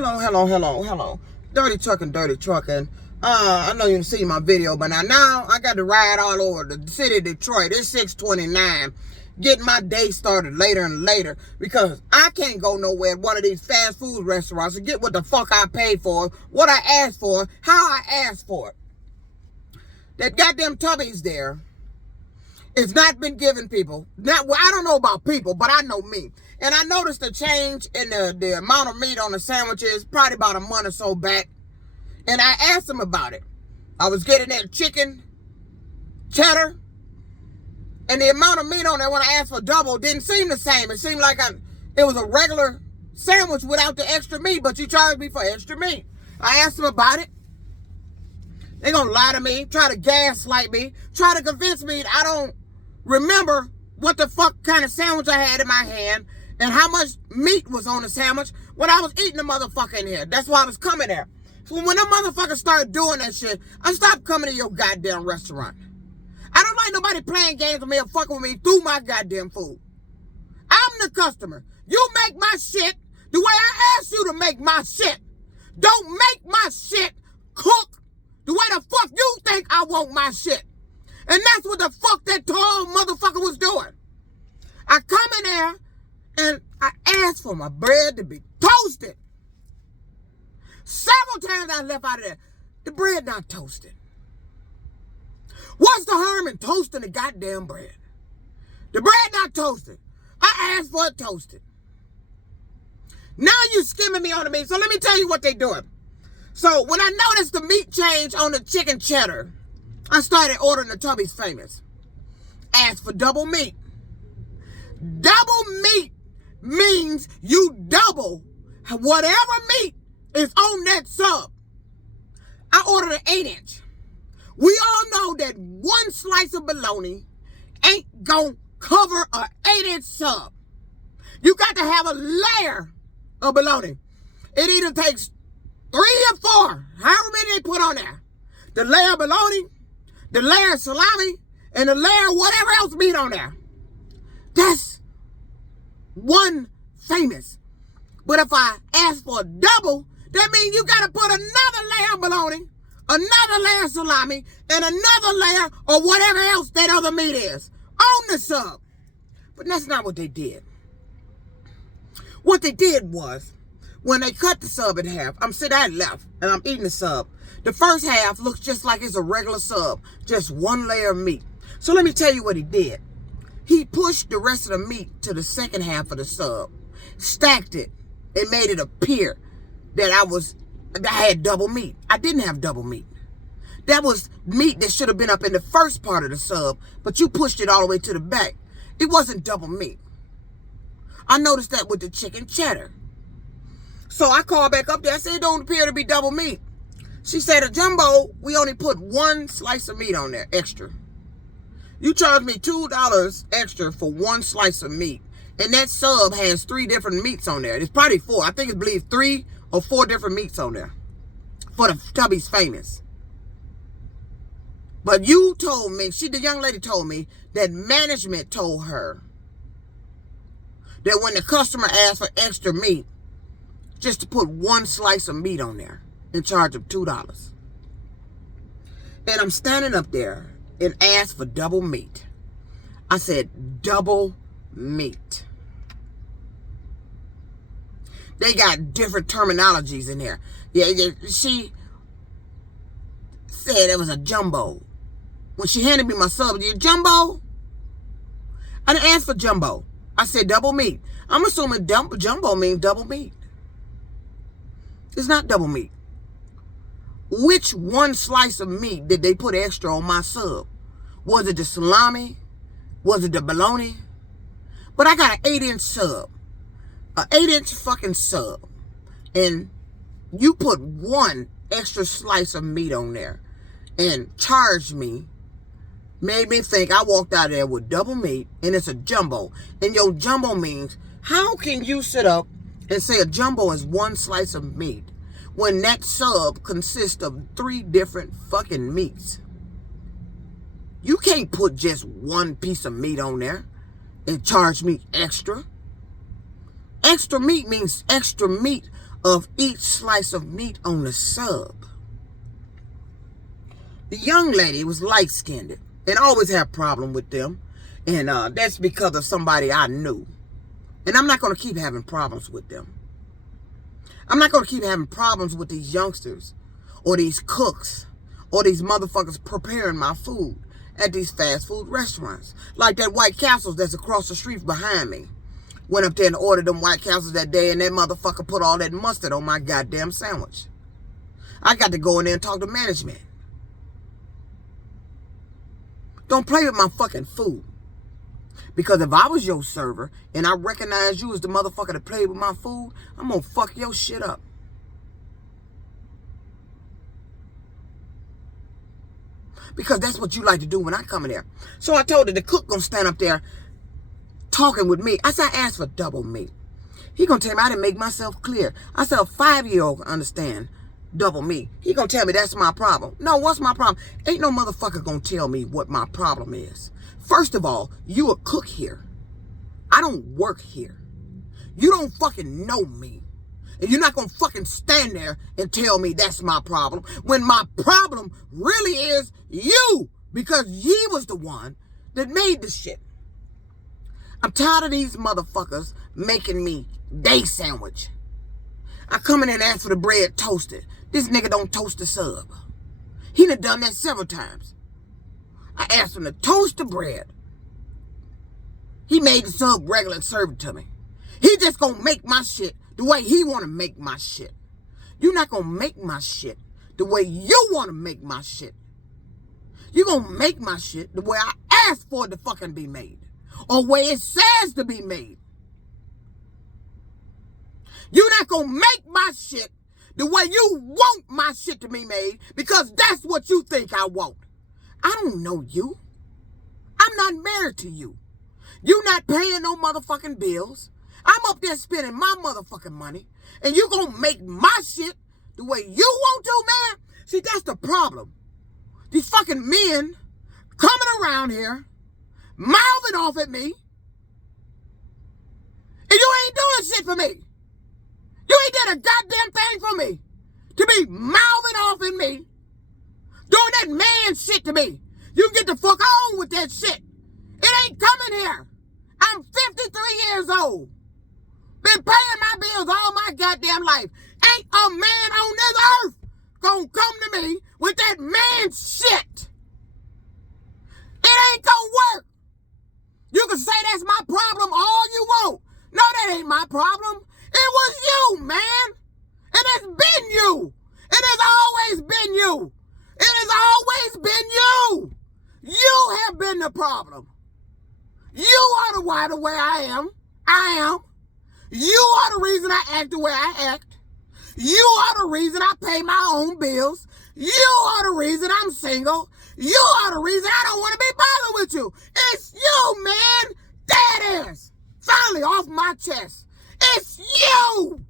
Hello. Dirty trucking. I know you didn't see my video, but now I got to ride all over the city of Detroit. It's 6:29. Getting my day started later and later because I can't go nowhere at one of these fast food restaurants and get what the fuck I paid for, what I asked for, how I asked for it. That goddamn Tubby's there. It's not been given people. Now, well, I don't know about people, but I know me. And I noticed a change in the amount of meat on the sandwiches probably about a month or so back. And I asked them about it. I was getting that chicken, cheddar, and the amount of meat on there when I asked for double didn't seem the same. It seemed like it was a regular sandwich without the extra meat, but you charged me for extra meat. I asked them about it. They're going to lie to me, try to gaslight me, try to convince me I don't remember what the fuck kind of sandwich I had in my hand and how much meat was on the sandwich when I was eating the motherfucker in here. That's why I was coming there. So when them motherfuckers started doing that shit, I stopped coming to your goddamn restaurant. I don't like nobody playing games with me or fucking with me through my goddamn food. I'm the customer. You make my shit the way I asked you to make my shit. Don't make my shit cook the way the fuck you think I want my shit. And that's what the fuck that tall motherfucker was doing. I come in there and I asked for my bread to be toasted. Several times I left out of there. The bread not toasted. What's the harm in toasting the goddamn bread? The bread not toasted. I asked for it toasted. Now you skimming me on the meat. So let me tell you what they doing. So when I noticed the meat change on the chicken cheddar, I started ordering the Tubby's Famous. Asked for double meat. Double meat means you double whatever meat is on that sub. I ordered an 8-inch. We all know that one slice of bologna ain't gonna cover an 8-inch sub. You got to have a layer of bologna. It either takes 3 or 4, however many they put on there. The layer of bologna, the layer of salami, and the layer of whatever else meat on there. That's one Famous. But if I ask for a double, that means you got to put another layer of bologna, another layer of salami, and another layer of whatever else that other meat is on the sub. But that's not what they did. What they did was, when they cut the sub in half, I'm sitting at left, and I'm eating the sub. The first half looks just like it's a regular sub, just one layer of meat. So let me tell you what he did. He pushed the rest of the meat to the second half of the sub, stacked it, and made it appear that I had double meat. I didn't have double meat. That was meat that should have been up in the first part of the sub, but you pushed it all the way to the back. It wasn't double meat. I noticed that with the chicken cheddar. So I called back up there. I said, it don't appear to be double meat. She said, a jumbo, we only put one slice of meat on there, extra. You charged me $2 extra for one slice of meat. And that sub has 3 different meats on there. It's probably 4. I think it's believe 3 or 4 different meats on there for the Tubby's Famous. But you told me, the young lady told me that management told her that when the customer asked for extra meat, just to put one slice of meat on there and charge them $2. And I'm standing up there and asked for double meat. I said, double meat. They got different terminologies in there. Yeah, she said it was a jumbo. When she handed me my sub, jumbo? I didn't ask for jumbo. I said double meat. I'm assuming jumbo means double meat. It's not double meat. Which one slice of meat did they put extra on my sub? Was it the salami? Was it the bologna? But I got an 8-inch sub. An 8-inch fucking sub. And you put one extra slice of meat on there and charged me. Made me think I walked out of there with double meat and it's a jumbo. And your jumbo means, how can you sit up and say a jumbo is one slice of meat when that sub consists of 3 different fucking meats? You can't put just one piece of meat on there and charge me extra. Extra meat means extra meat of each slice of meat on the sub. The young lady was light-skinned and I always have a problem with them. And that's because of somebody I knew. And I'm not going to keep having problems with them. I'm not going to keep having problems with these youngsters or these cooks or these motherfuckers preparing my food at these fast food restaurants. Like that White Castles that's across the street behind me. Went up there and ordered them White Castles that day and that motherfucker put all that mustard on my goddamn sandwich. I got to go in there and talk to management. Don't play with my fucking food. Because if I was your server and I recognize you as the motherfucker that played with my food, I'm gonna fuck your shit up. Because that's what you like to do when I come in there. So I told her the cook gonna stand up there talking with me. I said, I asked for double meat. He gonna tell me I didn't make myself clear. I said, a 5-year-old can understand double meat. He gonna tell me that's my problem. No, what's my problem? Ain't no motherfucker gonna tell me what my problem is. First of all, you a cook here. I don't work here. You don't fucking know me. And you're not gonna fucking stand there and tell me that's my problem when my problem really is you, because ye was the one that made the shit. I'm tired of these motherfuckers making me day sandwich. I come in and ask for the bread toasted. This nigga don't toast the sub. He done that several times. I asked him to toast the bread. He made the sub regular and served it to me. He just gonna make my shit the way he wanna make my shit. You're not gonna make my shit the way you wanna make my shit. You gonna make my shit the way I asked for it to fucking be made. Or way it says to be made. You're not gonna make my shit the way you want my shit to be made because that's what you think I want. I don't know you. I'm not married to you. You not paying no motherfucking bills. I'm up there spending my motherfucking money. And you gonna make my shit the way you want to, man? See, that's the problem. These fucking men coming around here, mouthing off at me. And you ain't doing shit for me. You ain't did a goddamn thing for me. To be mouthing off at me. Doing that man shit to me. You get the fuck on with that shit. It ain't coming here. I'm 53 years old. Been paying my bills all my goddamn life. Ain't a man on this earth gonna come to me with that man shit. It ain't gonna work. You can say that's my problem all you want. No, that ain't my problem. It was you, man. And it's been you. It has always been you. It has always been you. You have been the problem. You are the why the way I am. I am. You are the reason I act the way I act. You are the reason I pay my own bills. You are the reason I'm single. You are the reason I don't want to be bothered with you. It's you, man. That is. Finally off my chest. It's you.